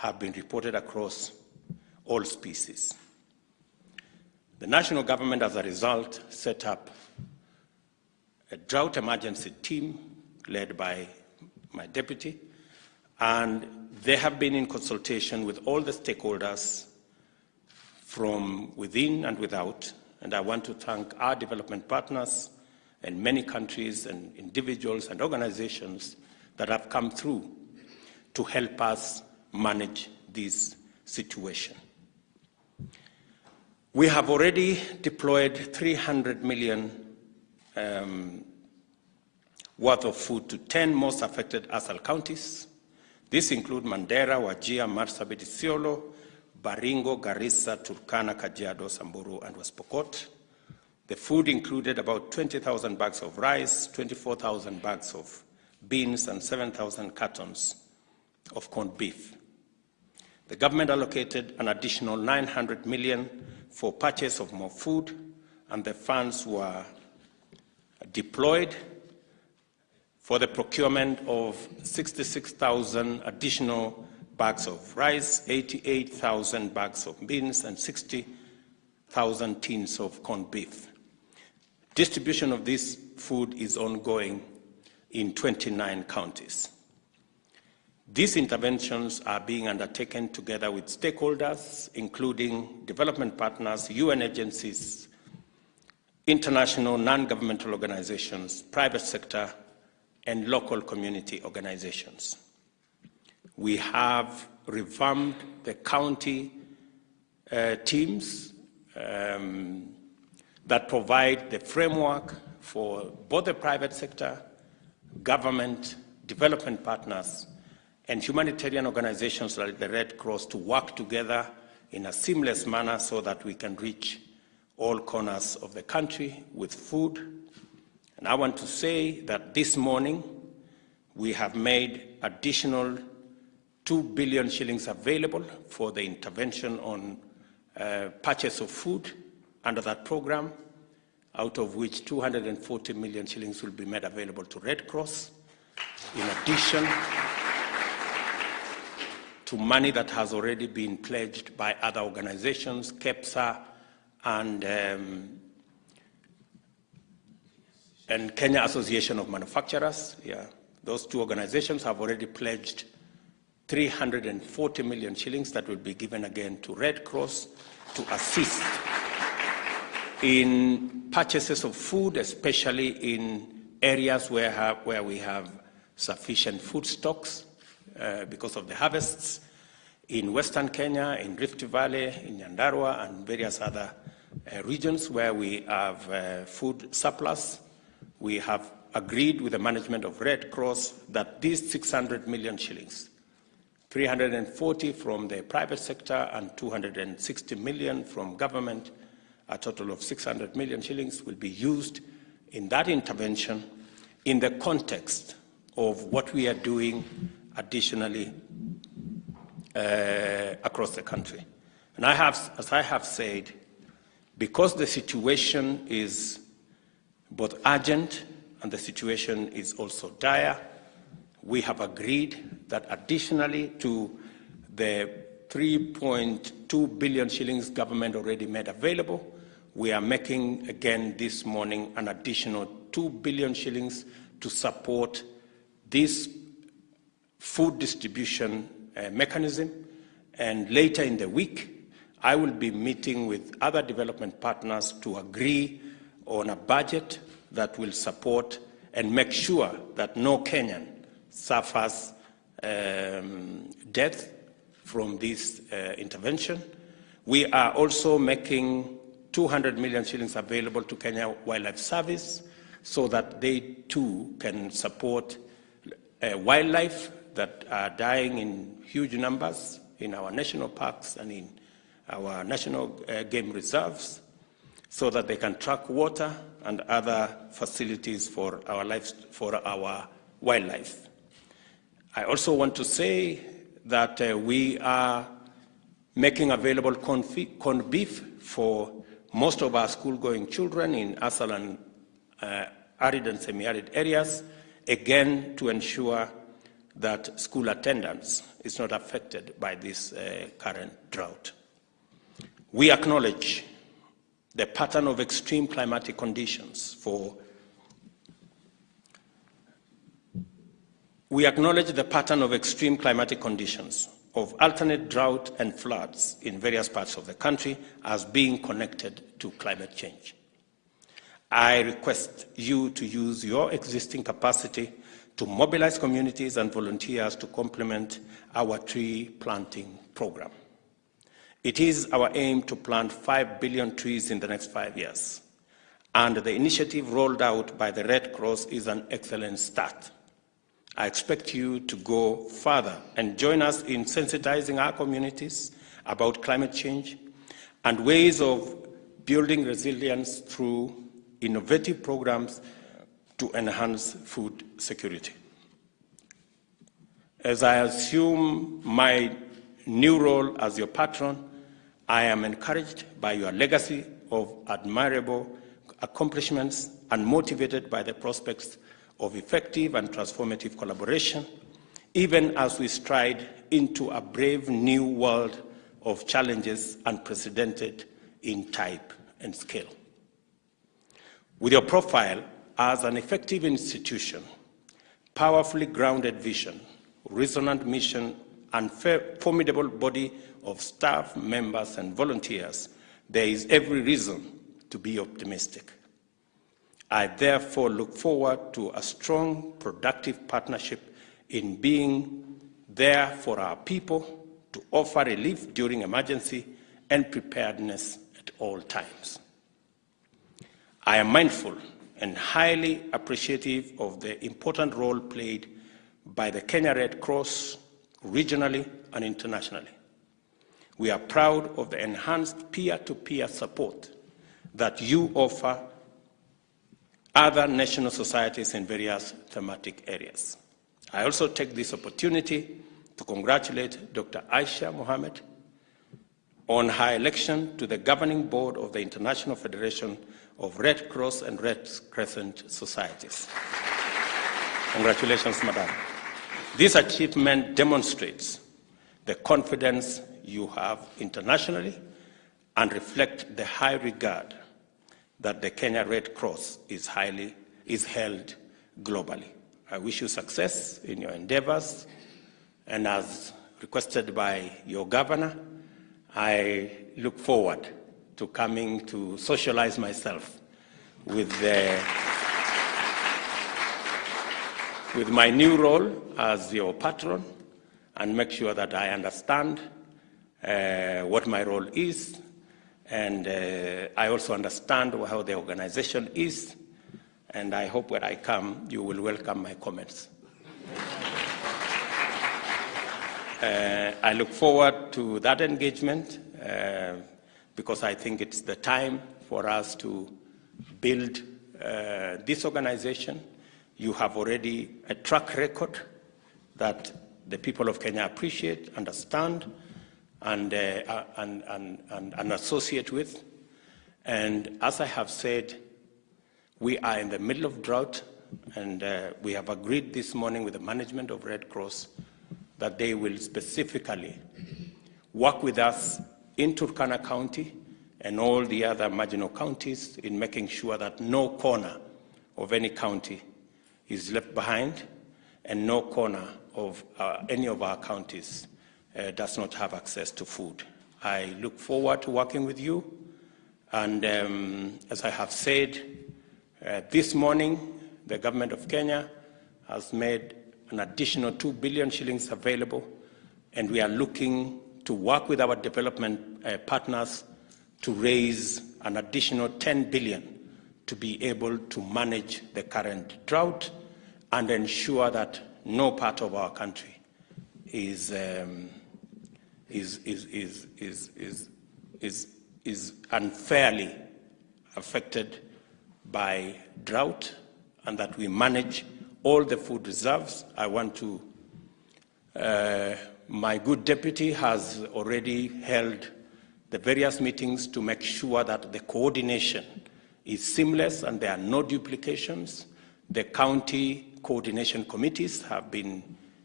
have been reported across all species. The national government, as a result, set up a drought emergency team led by my deputy, and they have been in consultation with all the stakeholders from within and without, and I want to thank our development partners and many countries and individuals and organizations that have come through to help us manage this situation. We have already deployed 300 million worth of food to 10 most affected ASAL counties. This include Mandera, Wajir, Marsabit, Isiolo, Baringo, Garissa, Turkana, Kajiado, Samburu, and West Pokot. The food included about 20,000 bags of rice, 24,000 bags of beans, and 7,000 cartons of corned beef. The government allocated an additional 900 million for purchase of more food, and the funds were deployed for the procurement of 66,000 additional bags of rice, 88,000 bags of beans, and 60,000 tins of corned beef. Distribution of this food is ongoing in 29 counties. These interventions are being undertaken together with stakeholders, including development partners, UN agencies, international non-governmental organizations, private sector, and local community organizations. We have revamped the county teams that provide the framework for both the private sector, government, development partners, and humanitarian organizations like the Red Cross to work together in a seamless manner so that we can reach all corners of the country with food. And I want to say that this morning we have made additional 2 billion shillings available for the intervention on purchase of food under that program, out of which 240 million shillings will be made available to Red Cross, in addition to money that has already been pledged by other organizations, KEPSA and Kenya Association of Manufacturers. Yeah, those two organizations have already pledged 340 million shillings that will be given again to Red Cross to assist in purchases of food, especially in areas where we have sufficient food stocks because of the harvests, in Western Kenya, in Rift Valley, in Nyandarua, and various other regions where we have food surplus. We have agreed with the management of Red Cross that these 600 million shillings, 340 from the private sector and 260 million from government, a total of 600 million shillings will be used in that intervention in the context of what we are doing additionally across the country. And as I have said, because the situation is both urgent and the situation is also dire, we have agreed that additionally to the 3.2 billion shillings government already made available, we are making again this morning an additional 2 billion shillings to support this food distribution mechanism. And later in the week, I will be meeting with other development partners to agree on a budget that will support and make sure that no Kenyan suffers death from this intervention. We are also making 200 million shillings available to Kenya Wildlife Service so that they too can support wildlife that are dying in huge numbers in our national parks and in our national game reserves, so that they can track water and other facilities for our wildlife. I also want to say that we are making available corned beef for most of our school-going children in ASAL and arid and semi-arid areas, again to ensure that school attendance is not affected by this current drought. We acknowledge the pattern of extreme climatic conditions of alternate drought and floods in various parts of the country as being connected to climate change. I request you to use your existing capacity to mobilize communities and volunteers to complement our tree planting program. It is our aim to plant 5 billion trees in the next 5 years, and the initiative rolled out by the Red Cross is an excellent start. I expect you to go further and join us in sensitizing our communities about climate change and ways of building resilience through innovative programs to enhance food security. As I assume my new role as your patron, I am encouraged by your legacy of admirable accomplishments and motivated by the prospects of effective and transformative collaboration, even as we stride into a brave new world of challenges unprecedented in type and scale. With your profile as an effective institution, powerfully grounded vision, resonant mission, and formidable body of staff, members, and volunteers, there is every reason to be optimistic. I therefore look forward to a strong, productive partnership in being there for our people to offer relief during emergency and preparedness at all times. I am mindful and highly appreciative of the important role played by the Kenya Red Cross regionally and internationally. We are proud of the enhanced peer-to-peer support that you offer other national societies in various thematic areas. I also take this opportunity to congratulate Dr. Aisha Mohammed on her election to the governing board of the International Federation of Red Cross and Red Crescent Societies. Congratulations, Madam. This achievement demonstrates the confidence you have internationally and reflect the high regard that the Kenya Red Cross is held globally. I wish you success in your endeavors, and as requested by your governor, I look forward to coming to socialize myself with my new role as your patron and make sure that I understand what my role is, and I also understand how the organization is, and I hope when I come, you will welcome my comments. I look forward to that engagement because I think it's the time for us to build this organization. You have already a track record that the people of Kenya appreciate, understand, and associate with. And as I have said, we are in the middle of drought, and we have agreed this morning with the management of Red Cross that they will specifically work with us in Turkana County and all the other marginal counties in making sure that no corner of any county is left behind and no corner of any of our counties does not have access to food. I look forward to working with you, and as I have said, this morning the government of Kenya has made an additional 2 billion shillings available, and we are looking to work with our development partners to raise an additional 10 billion to be able to manage the current drought and ensure that no part of our country is unfairly affected by drought, and that we manage all the food reserves. I want to, my good deputy has already held the various meetings to make sure that the coordination is seamless and there are no duplications. The county coordination committees have been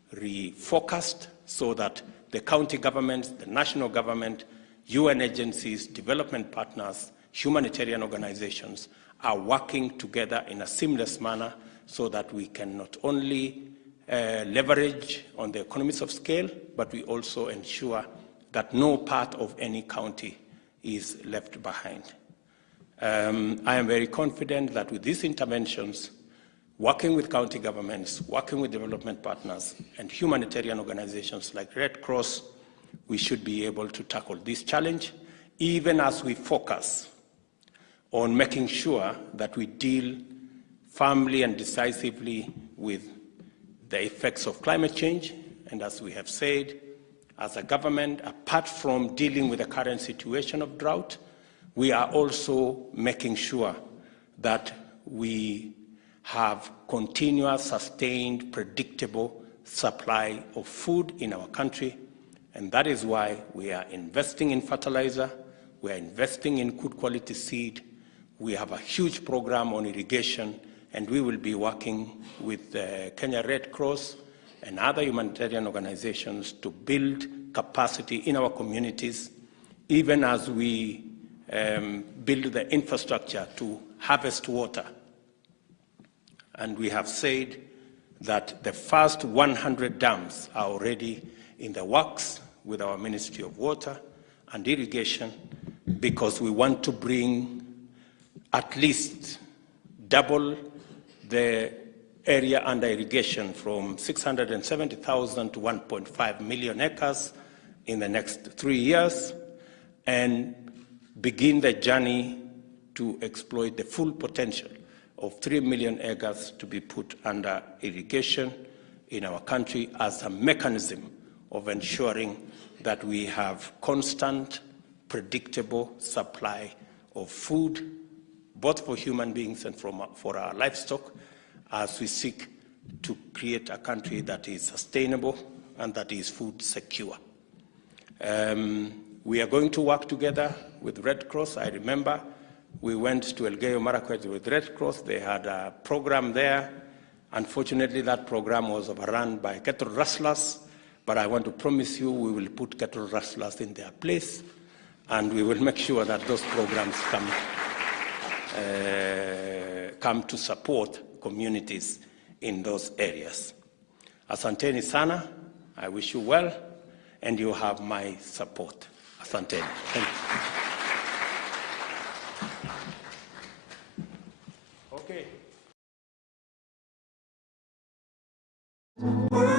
refocused so that the county governments, the national government, UN agencies, development partners, humanitarian organizations are working together in a seamless manner so that we can not only leverage on the economies of scale, but we also ensure that no part of any county is left behind. I am very confident that with these interventions, working with county governments, working with development partners, and humanitarian organizations like Red Cross, we should be able to tackle this challenge, even as we focus on making sure that we deal firmly and decisively with the effects of climate change. And as we have said, as a government, apart from dealing with the current situation of drought, we are also making sure that we have continuous, sustained, predictable supply of food in our country. And that is why we are investing in fertilizer, we are investing in good quality seed, we have a huge program on irrigation, and we will be working with the Kenya Red Cross and other humanitarian organizations to build capacity in our communities, even as we build the infrastructure to harvest water. And we have said that the first 100 dams are already in the works with our Ministry of Water and Irrigation, because we want to bring at least double the area under irrigation from 670,000 to 1.5 million acres in the next 3 years, and begin the journey to exploit the full potential of 3 million acres to be put under irrigation in our country as a mechanism of ensuring that we have constant, predictable supply of food, both for human beings and for our livestock, as we seek to create a country that is sustainable and that is food secure. We are going to work together with Red Cross. I remember we went to Elgeyo Marakwet with Red Cross. They had a program there. Unfortunately, that program was overrun by cattle rustlers, but I want to promise you we will put cattle rustlers in their place, and we will make sure that those programs come to support communities in those areas. Asanteni sana. I wish you well, and you have my support. Asanteni. Thank you. Okay.